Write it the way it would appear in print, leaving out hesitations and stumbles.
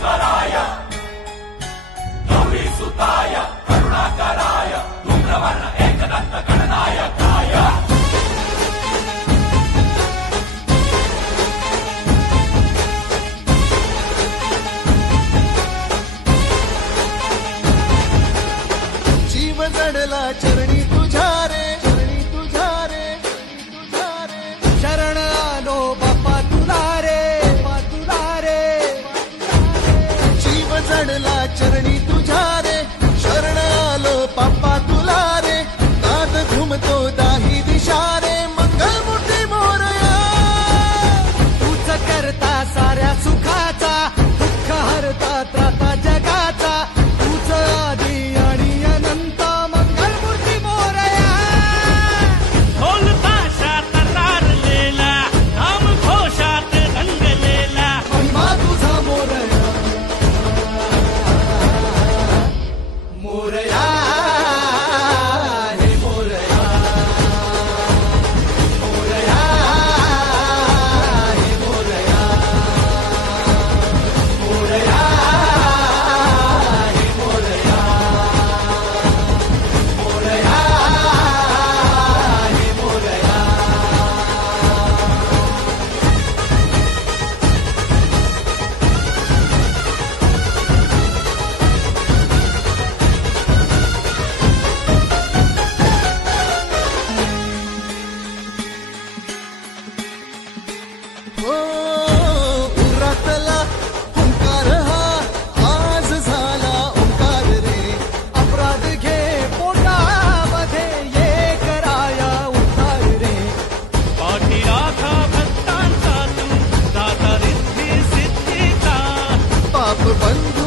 विघ्नेश्वराय गौरी सुताय करुणाकराय धूम्रवर्ण एकदंत गणनायकाय जीव जडला चरणी तुझ्या रे शरण आलो बाप्पा तुला रे जीव जडला चरणी तुझ्या रे शरण आलो बाप्पा तुला रे नाद घुमतो दाही दिशा रे मंगलमूर्ती मोरया तूच करता साऱ्या सुखाचा दुःख हरता त्राता जगाचा तूच आदी आणि अनंत मंगलमूर्ती मोरया ढोल ताशात तारलेला नाम घोषात रंगलेला महिमा तुझा मोरया मोरया हे मोरया मोरया हे मोरया मोरया हे मोरया मोरया हे मोरया हो उरातला ओंकार हा आज झाला ओंकार रे अपराध घे पोटामध्ये ये कराया उद्धार रे पाठीराखा भक्तांचा तू दाता रिद्धी सिद्धीचा पाप बंद